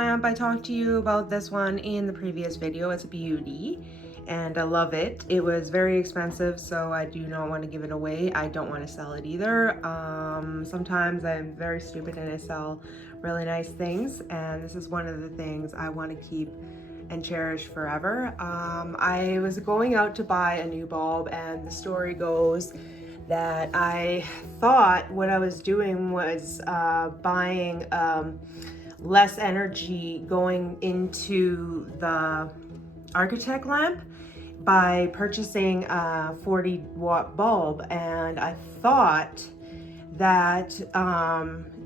lamp. I talked to you about this one in the previous video. It's a beauty and I love it. It was very expensive, so I do not want to give it away. I don't want to sell it either. Sometimes I'm very stupid and I sell really nice things, and this is one of the things I want to keep and cherish forever. I was going out to buy a new bulb, and the story goes that I thought what I was doing was buying less energy going into the Architect lamp by purchasing a 40-watt bulb, and I thought that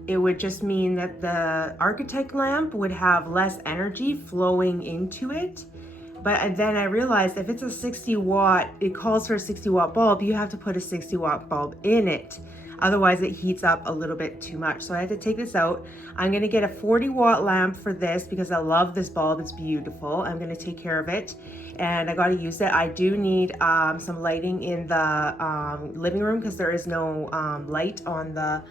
it would just mean that the Architect lamp would have less energy flowing into it. But then I realized if it's a 60 watt, it calls for a 60 watt bulb, you have to put a 60 watt bulb in it. Otherwise it heats up a little bit too much. So I had to take this out. I'm gonna get a 40 watt lamp for this because I love this bulb, it's beautiful. I'm gonna take care of it and I gotta use it. I do need some lighting in the living room because there is no light on the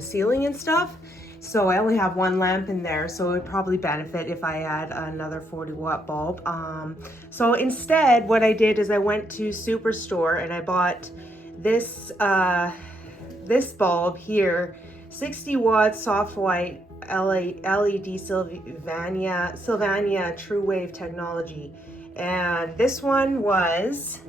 ceiling and stuff. So I only have one lamp in there, so it would probably benefit if I add another 40 watt bulb. So instead, what I did is I went to Superstore and I bought this this bulb here, 60 watt soft white LED Sylvania True Wave technology. And this one was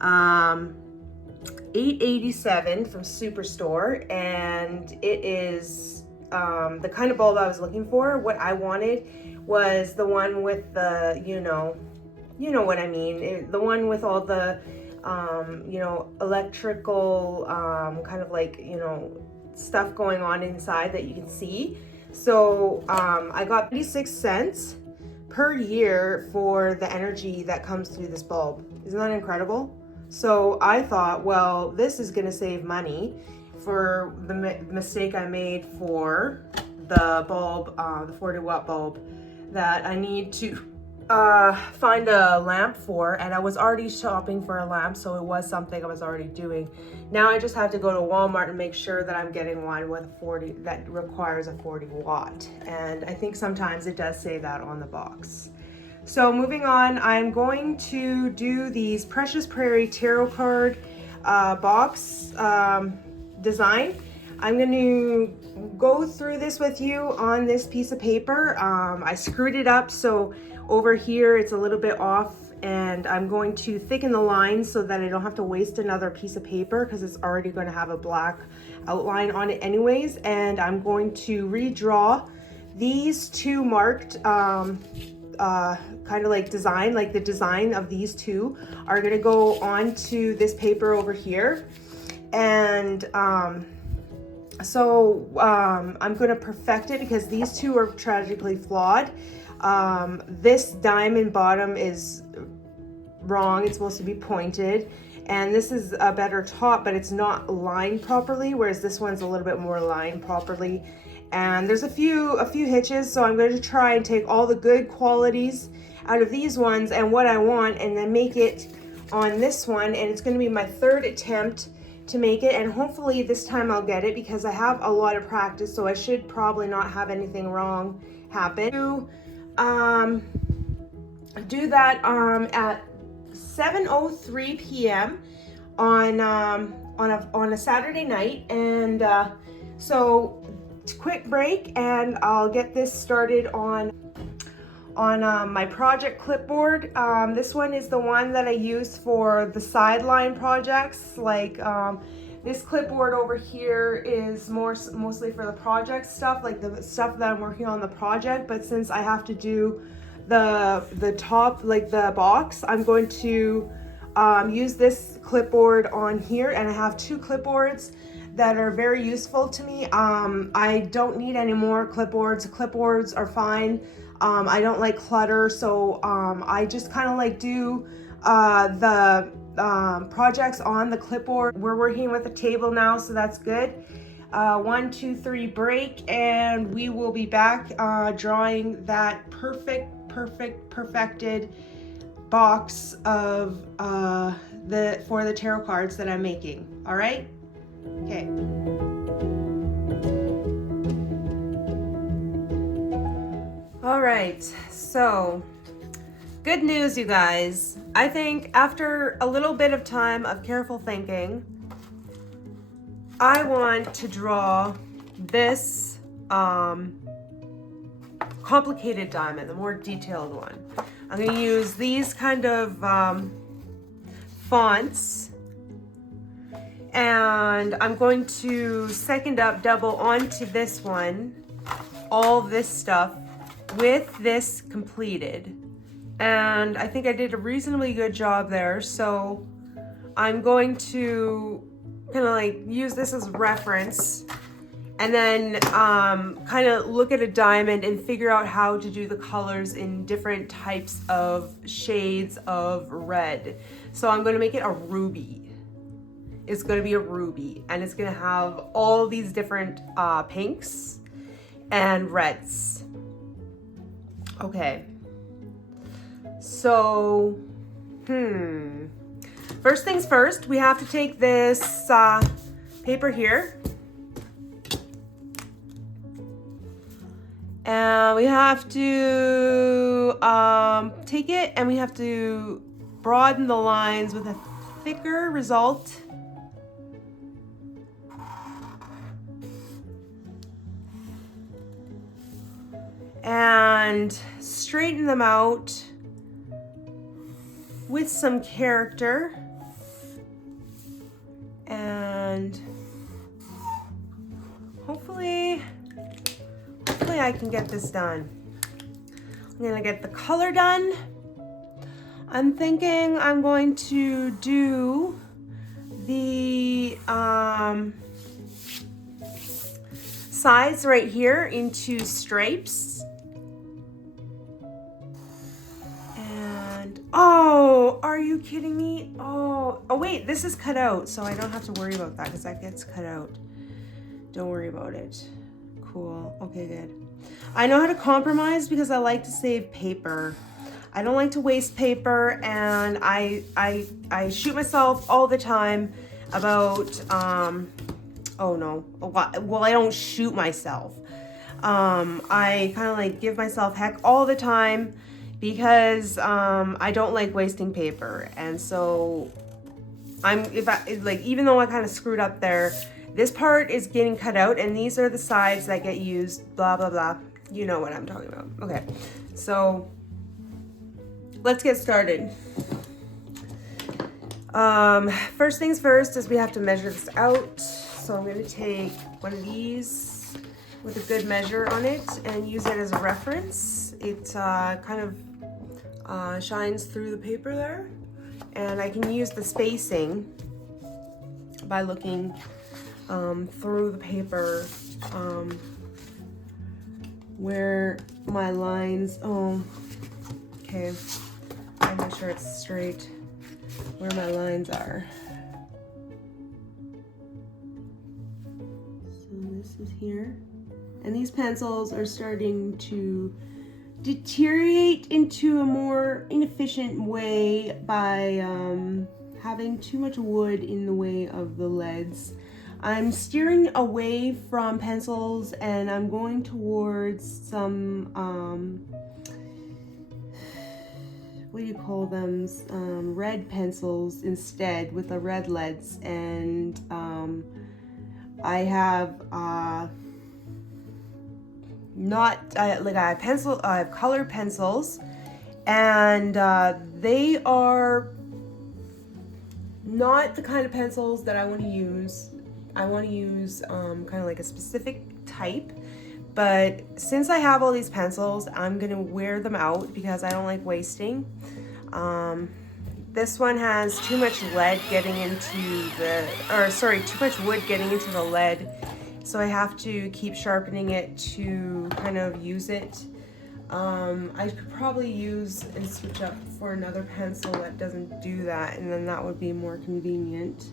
$887 from Superstore, and it is the kind of bulb I was looking for. What I wanted was the one with the, you know what I mean, the one with all the, electrical, kind of like, stuff going on inside that you can see. So I got 36 cents per year for the energy that comes through this bulb. Isn't that incredible? So I thought, well, this is gonna save money for the mistake I made for the bulb, the 40 watt bulb that I need to find a lamp for, and I was already shopping for a lamp, so it was something I was already doing. Now I just have to go to Walmart and make sure that I'm getting one with a 40 that requires a 40 watt, and I think sometimes it does say that on the box. So moving on, I'm going to do these Precious Prairie tarot card box design. I'm going to go through this with you on this piece of paper. I screwed it up, so over here it's a little bit off, and I'm going to thicken the lines so that I don't have to waste another piece of paper because it's already going to have a black outline on it anyways. And I'm going to redraw these two marked kind of like design, like the design of these two are going to go onto this paper over here. And so I'm going to perfect it because these two are tragically flawed. This diamond bottom is wrong. It's supposed to be pointed, and this is a better top, but it's not lined properly, whereas this one's a little bit more lined properly. And there's a few hitches, so I'm going to try and take all the good qualities out of these ones and what I want, and then make it on this one. And it's going to be my third attempt to make it, and hopefully this time I'll get it because I have a lot of practice, so I should probably not have anything wrong happen. Do that at 7:03 p.m. on a Saturday night, and so quick break, and I'll get this started on my project clipboard. This one is the one that I use for the sideline projects. Like this clipboard over here is mostly for the project stuff, like the stuff that I'm working on the project. But since I have to do the top, like the box, I'm going to use this clipboard on here, and I have two clipboards that are very useful to me. I don't need any more clipboards. Clipboards are fine. I don't like clutter, so I just kind of like do the projects on the clipboard. We're working with a table now, so that's good. 1, 2, 3 break, and we will be back drawing that perfected box of for the tarot cards that I'm making. All right? Okay. All right, so good news, you guys. I think after a little bit of time of careful thinking, I want to draw this complicated diamond, the more detailed one. I'm going to use these kind of fonts, and I'm going to second up, double onto this one, all this stuff with this completed. And I think I did a reasonably good job there, so I'm going to kind of like use this as reference, and then kind of look at a diamond and figure out how to do the colors in different types of shades of red. So I'm going to make it a ruby. It's going to be a ruby, and it's going to have all these different pinks and reds. Okay. So, first things first, we have to take this paper here. And we have to take it, and we have to broaden the lines with a thicker result. And straighten them out with some character. And hopefully I can get this done. I'm gonna get the color done. I'm thinking I'm going to do the sides right here into stripes. And, oh, are you kidding me? Oh wait, this is cut out, so I don't have to worry about that because that gets cut out. Don't worry about it. Cool, okay, good. I know how to compromise because I like to save paper. I don't like to waste paper, and I shoot myself all the time about, oh no, well, I don't shoot myself. I kind of like give myself heck all the time because I don't like wasting paper. And so even though I kind of screwed up there, this part is getting cut out, and these are the sides that get used, blah, blah, blah. You know what I'm talking about. Okay, so let's get started. First things first is we have to measure this out. So I'm going to take one of these with a good measure on it and use it as a reference. It kind of shines through the paper there. And I can use the spacing by looking through the paper where my lines, okay, I'm not sure it's straight where my lines are. So this is here. And these pencils are starting to deteriorate into a more inefficient way by having too much wood in the way of the leads. I'm steering away from pencils, and I'm going towards some, what do you call them, red pencils instead with the red leads. And I have I have colored pencils, and they are not the kind of pencils that I want to use. I want to use kind of like a specific type, but since I have all these pencils, I'm gonna wear them out because I don't like wasting. This one has too much lead getting into too much wood getting into the lead, so I have to keep sharpening it to kind of use it. I could probably use and switch up for another pencil that doesn't do that, and then that would be more convenient.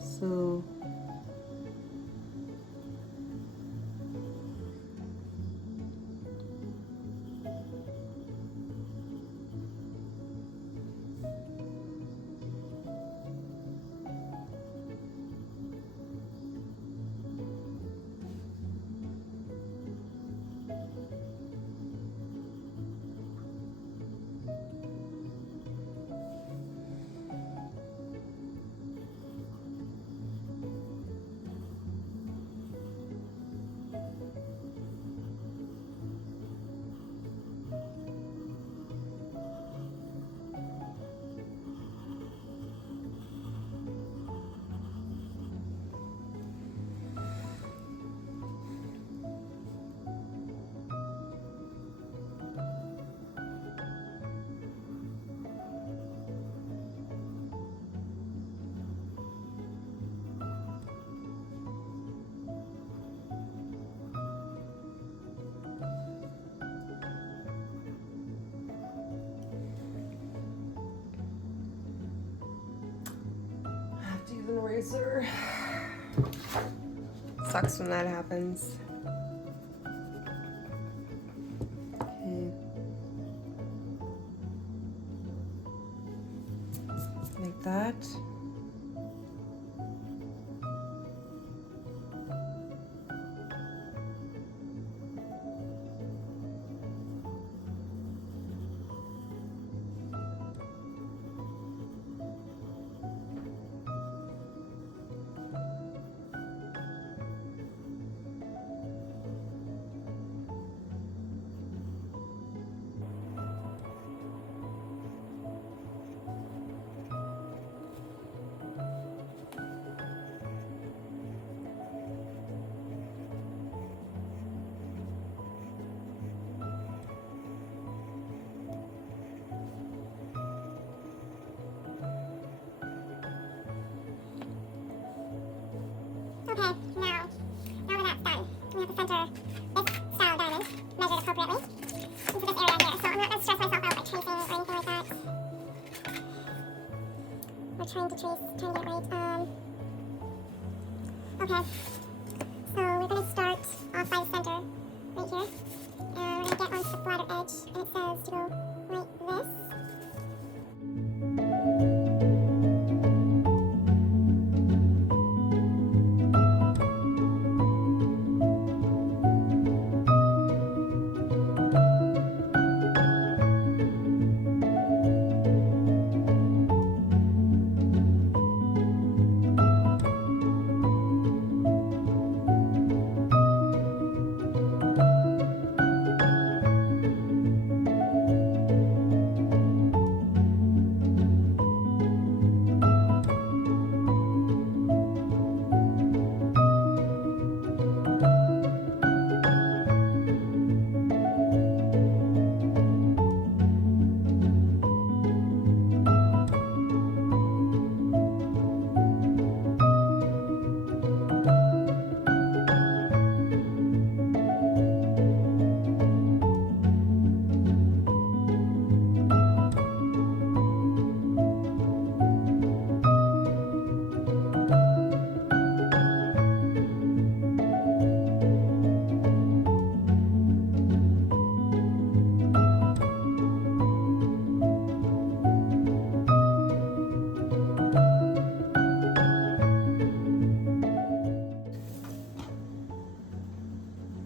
So eraser. Sucks when that happens. Okay. Like that. Okay, now that that's done, we have to center this style diamond measured appropriately into this area here. So I'm not going to stress myself out by tracing or anything like that. We're trying to get it right. Okay, so we're going to start off by the center right here. And we're going to get onto the flatter edge, and it says to go like this.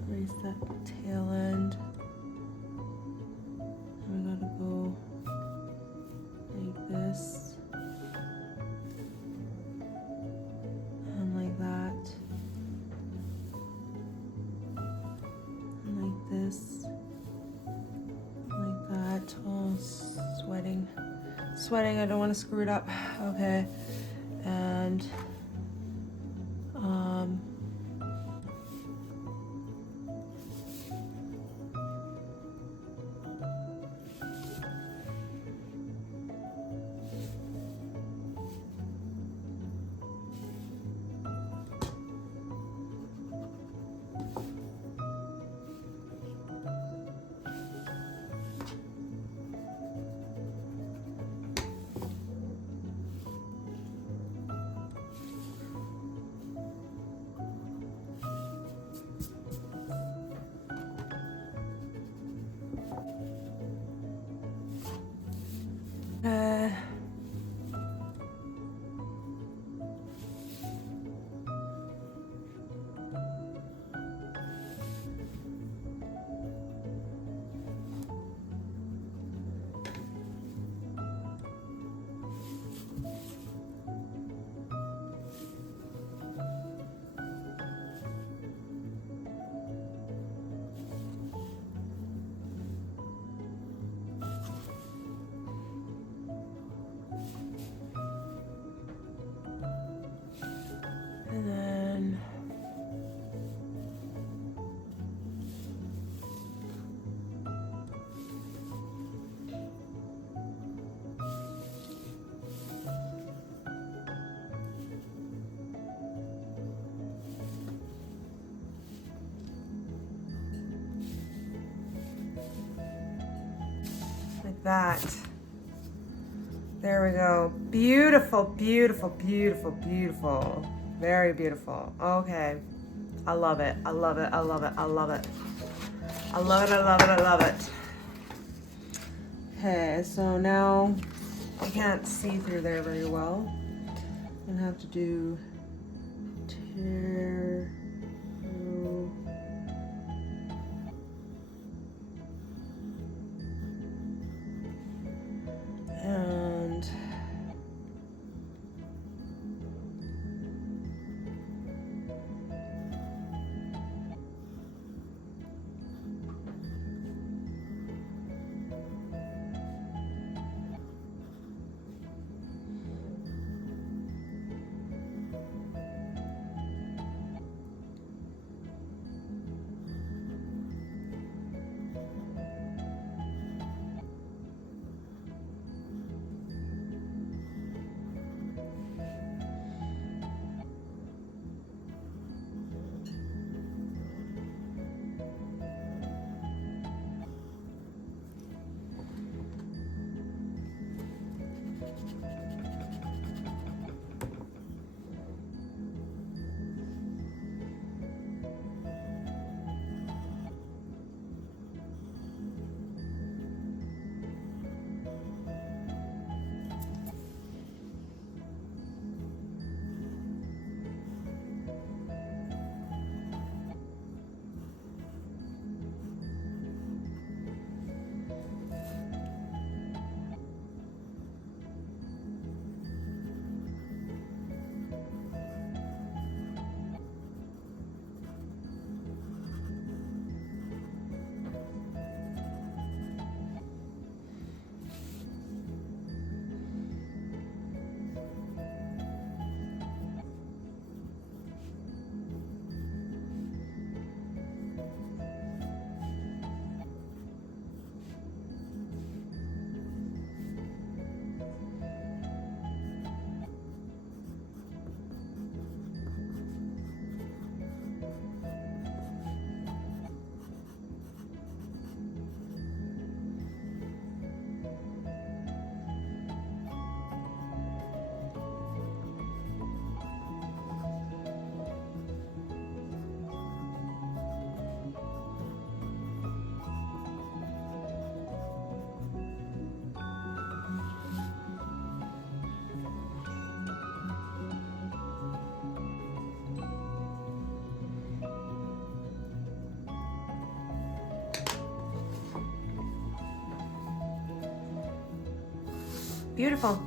Raise that tail end. And we gotta go like this. And like that. And like this. Like that. Oh, sweating. Sweating, I don't want to screw it up. Okay. And then like that. There we go. Beautiful, beautiful, beautiful, beautiful. Very beautiful. Okay. I love it. I love it. I love it. I love it. I love it. I love it. I love it. Okay, so now I can't see through there very well. I'm gonna have to do tear through. And beautiful.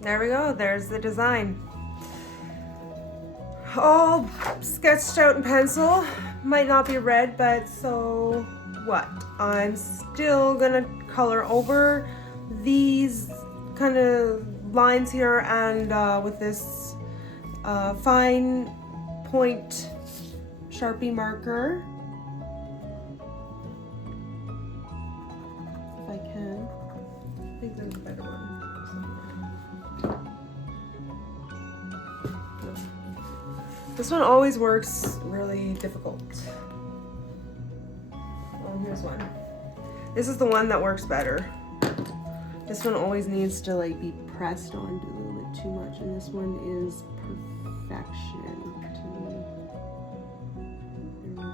There we go. There's the design. All sketched out in pencil. Might not be red, but so what? I'm still gonna color over these kind of lines here and with this fine point Sharpie marker. If I can. I think there's a better one. This one always works really difficult. Oh, here's one. This is the one that works better. This one always needs to like be pressed onto a little bit too much, and this one is perfection to me. There we go.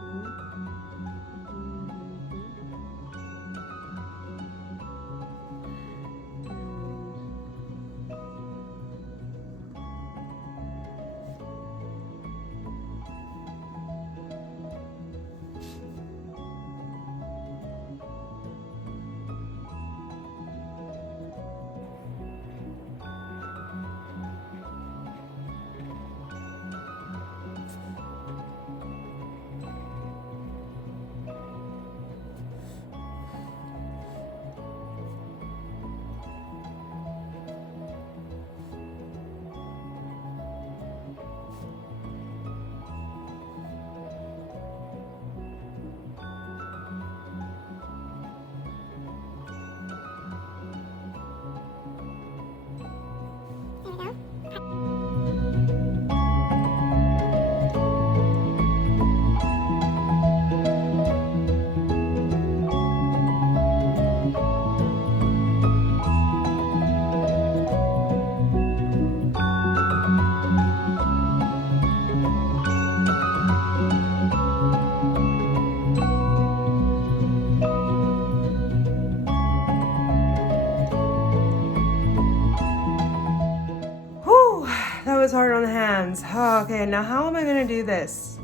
was hard on the hands. Oh, okay, now how am I gonna do this?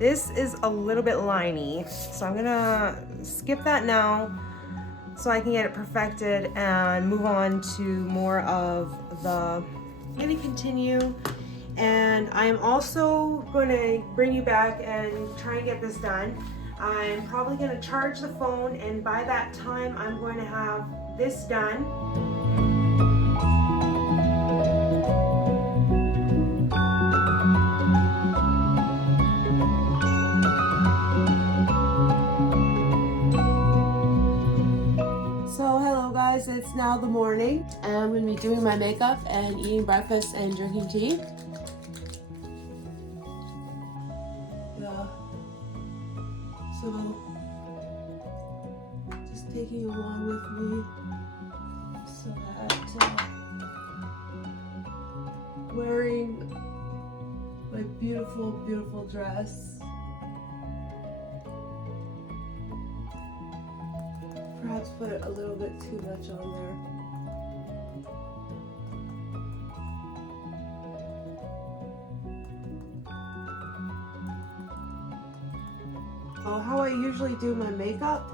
This is a little bit liney, so I'm gonna skip that now so I can get it perfected and move on to more of the, I'm gonna continue. And I'm also gonna bring you back and try and get this done. I'm probably gonna charge the phone, and by that time I'm going to have this done. So hello guys, it's now the morning and I'm going to be doing my makeup and eating breakfast and drinking tea. Yeah. So just taking along with me so that wearing my beautiful, beautiful dress. Perhaps put a little bit too much on there. Oh, how I usually do my makeup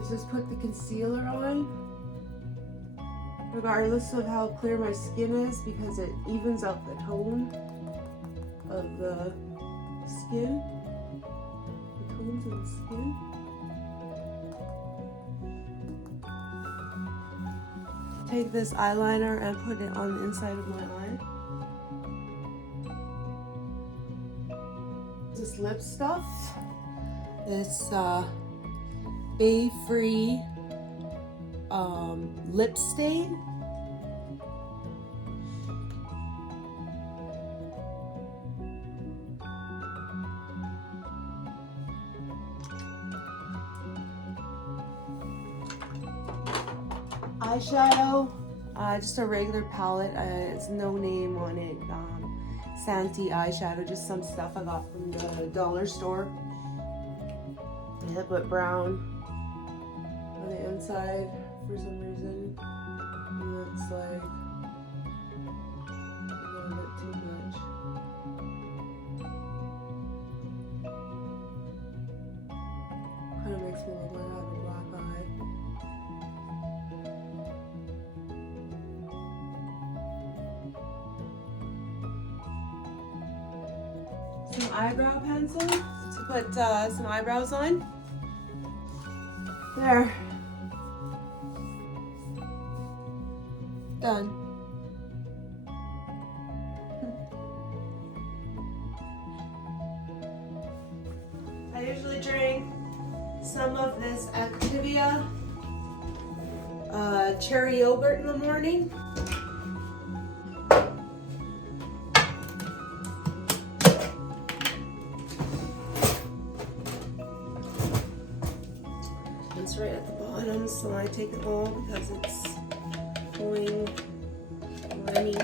is just put the concealer on, regardless of how clear my skin is, because it evens out the tone of the skin, the tones of the skin. Take this eyeliner and put it on the inside of my eye. This lip stuff, this Bay Free lip stain. Eyeshadow, just a regular palette. It's no name on it. Santee eyeshadow, just some stuff I got from the dollar store. I put brown on the inside for some reason, and it's like a little bit too much. Kind of makes me look like I have a black eye. Some eyebrow pencil to put some eyebrows on. There. Done. I usually drink some of this Activia cherry yogurt in the morning. It's right at the bottom, so I take it all because it's going runny.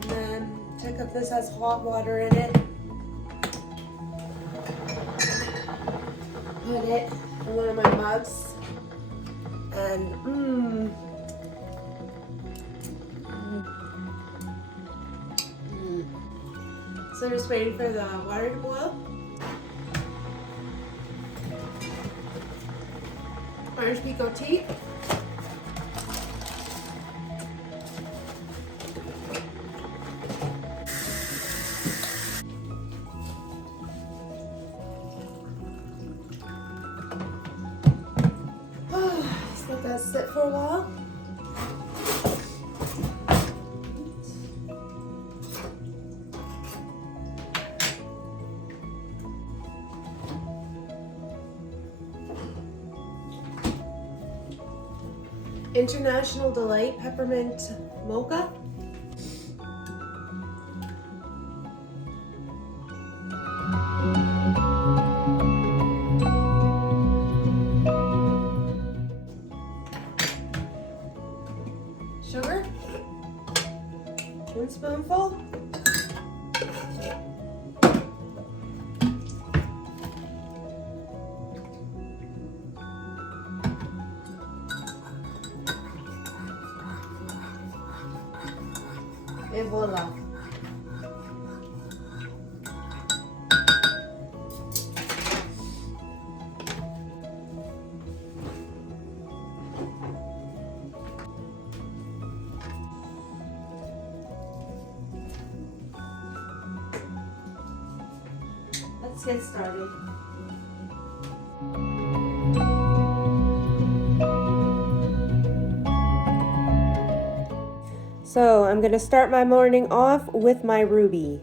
And then check if this has hot water in it. Put it in one of my mugs, and So just waiting for the water to boil. Orange Pico tea. Just let that sit for a while. International Delight Peppermint Mocha. Sugar. tablespoonful. Et voila. Let's get started. So I'm going to start my morning off with my ruby.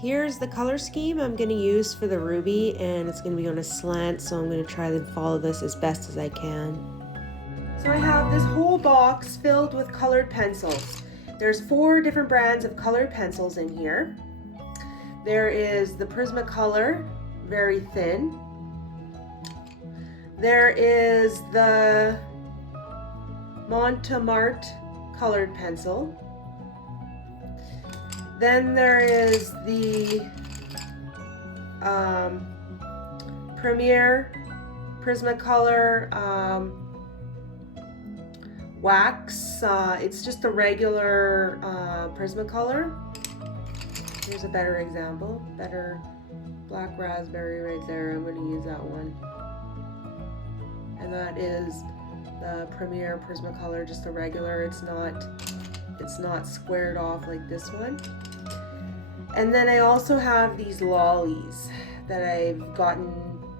Here's the color scheme I'm going to use for the ruby, and it's going to be on a slant, so I'm going to try to follow this as best as I can. So I have this whole box filled with colored pencils. There's 4 different brands of colored pencils in here. There is the Prismacolor, very thin. There is the Montmartre colored pencil. Then there is the Premier Prismacolor wax. It's just a regular Prismacolor. Here's a better example. Better black raspberry right there. I'm going to use that one. And that is the Premier Prismacolor, just a regular. It's not squared off like this one. And then I also have these lollies that I've gotten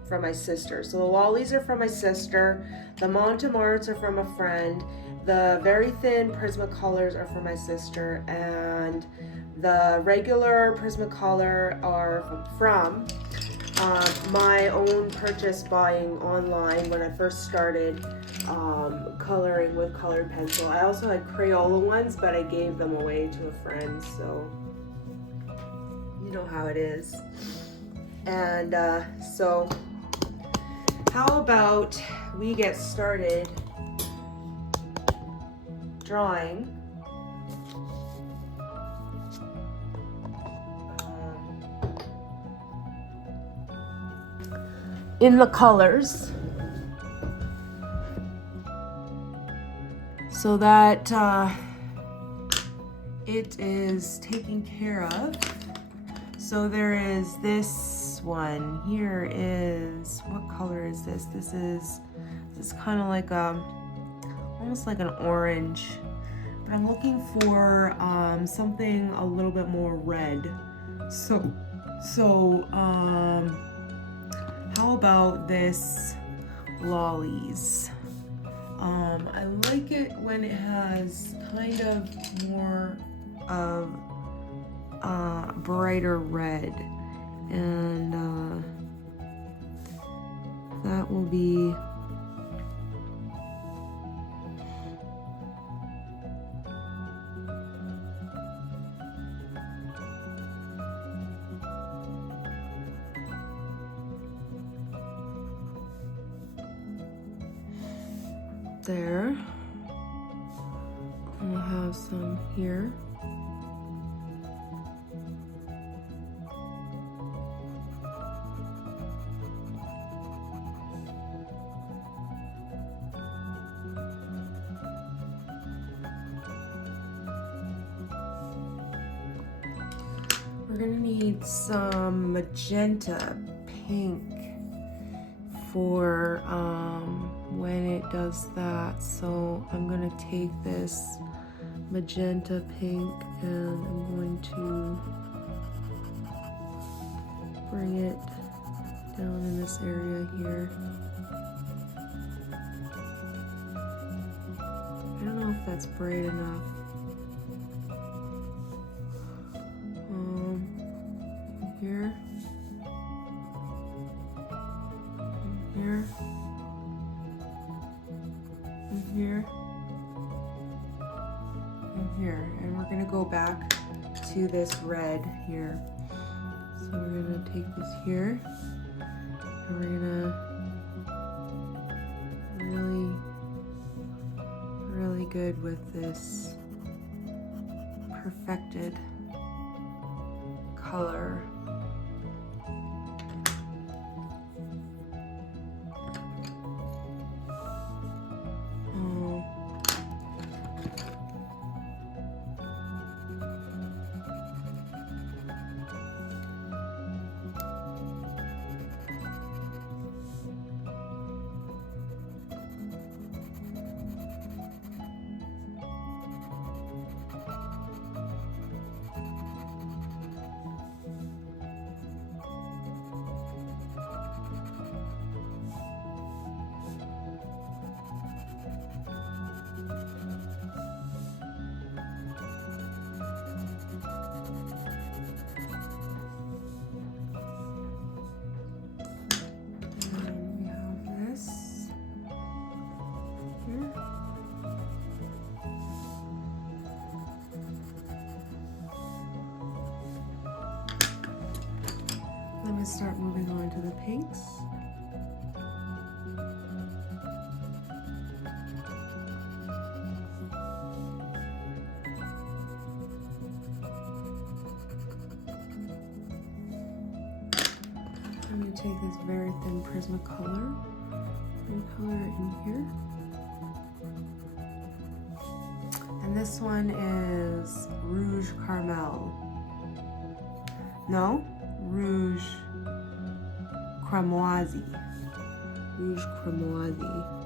from my sister. So the lollies are from my sister. The Montemarts are from a friend. The very thin Prismacolors are from my sister, and the regular Prismacolor are from my own purchase buying online when I first started coloring with colored pencil. I also had Crayola ones, but I gave them away to a friend, so you know how it is. And so how about we get started drawing in the colors so that it is taken care of. So there is this one here. Is what color is this? This is kind of like almost like an orange, but I'm looking for something a little bit more red. So how about this lollies? I like it when it has kind of more of brighter red, and that will be there. And we'll have some here. We're gonna need some magenta pink for when it does that. So I'm gonna take this magenta pink and I'm going to bring it down in this area here. I don't know if that's bright enough. Here. Here. And here. And here. And we're gonna go back to this red here. So we're gonna take this here and we're gonna really good with this perfected color. Let me start moving on to the pinks. I'm going to take this very thin Prismacolor and color it in here. And this one is Rouge Caramel. No, Rouge Cramoisi. Rouge Cramoisi.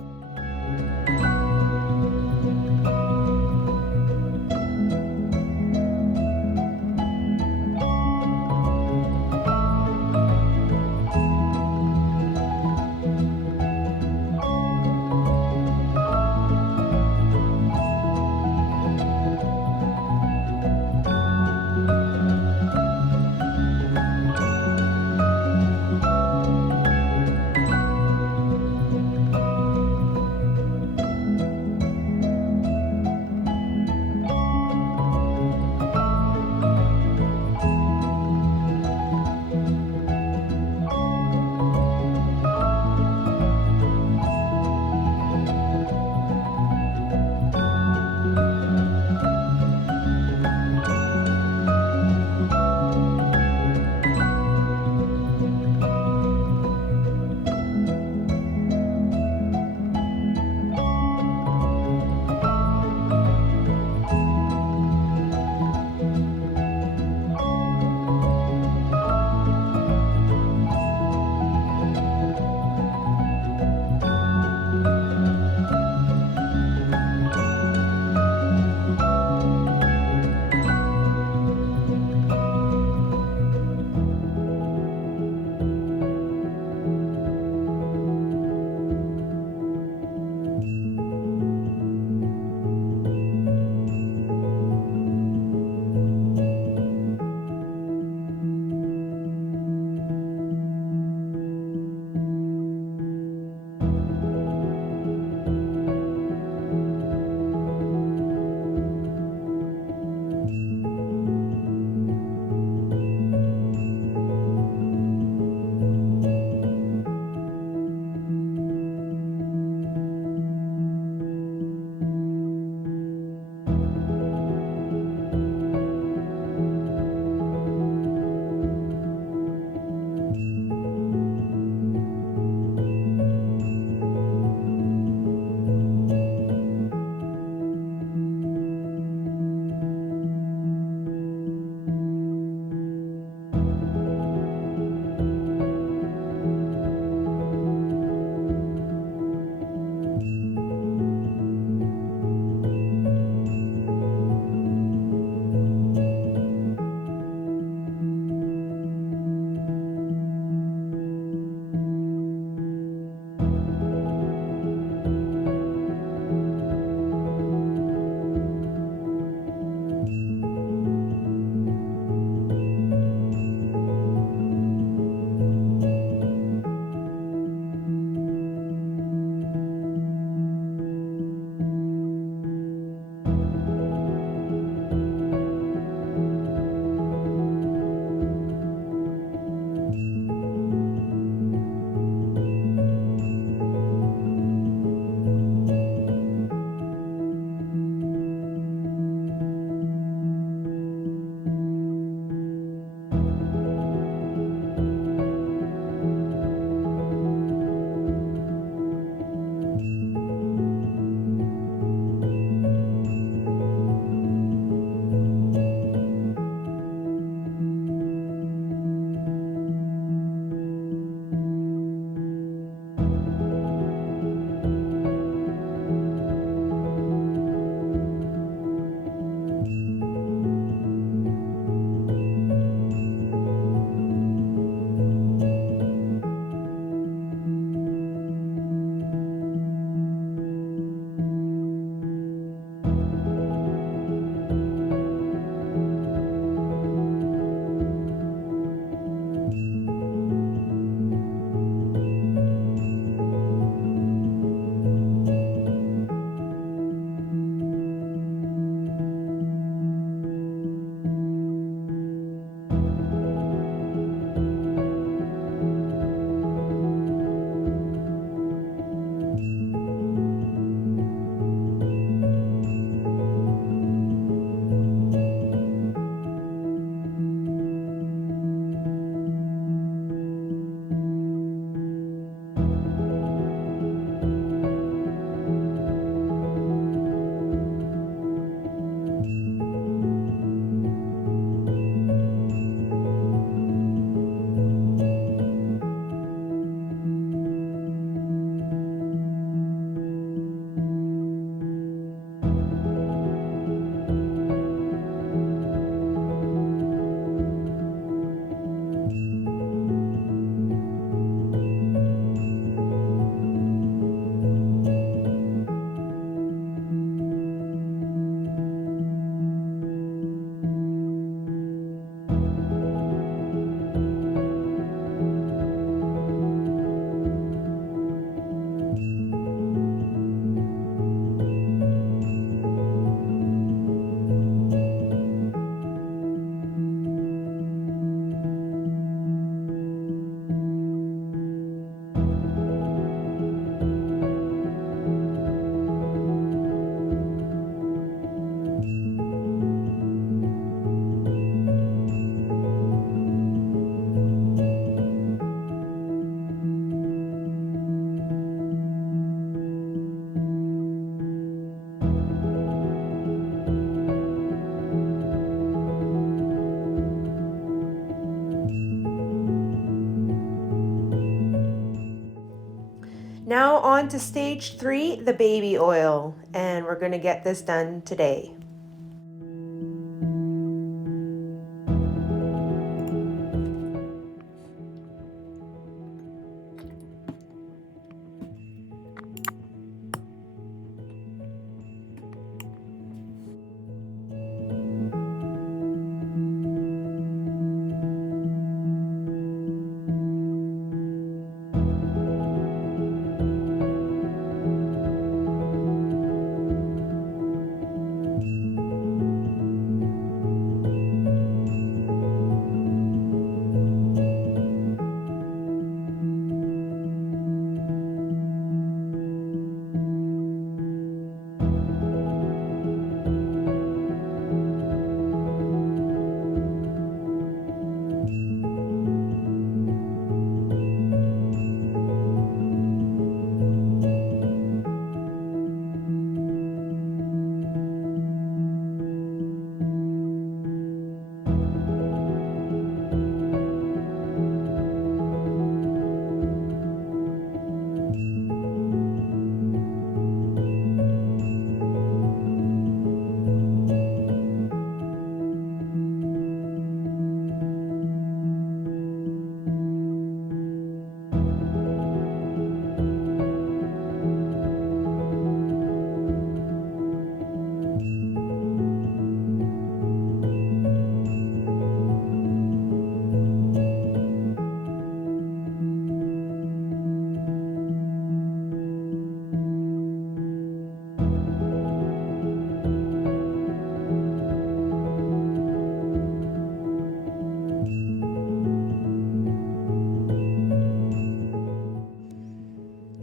Now on to stage 3, the baby oil, and we're going to get this done today.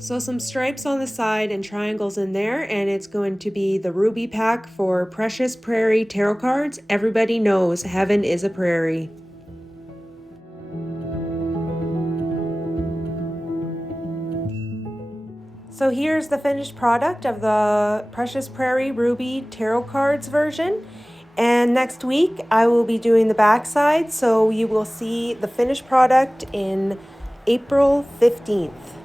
So some stripes on the side and triangles in there, and it's going to be the ruby pack for Precious Prairie tarot cards. Everybody knows heaven is a prairie. So here's the finished product of the Precious Prairie Ruby Tarot Cards version. And next week I will be doing the back side, so you will see the finished product in April 15th.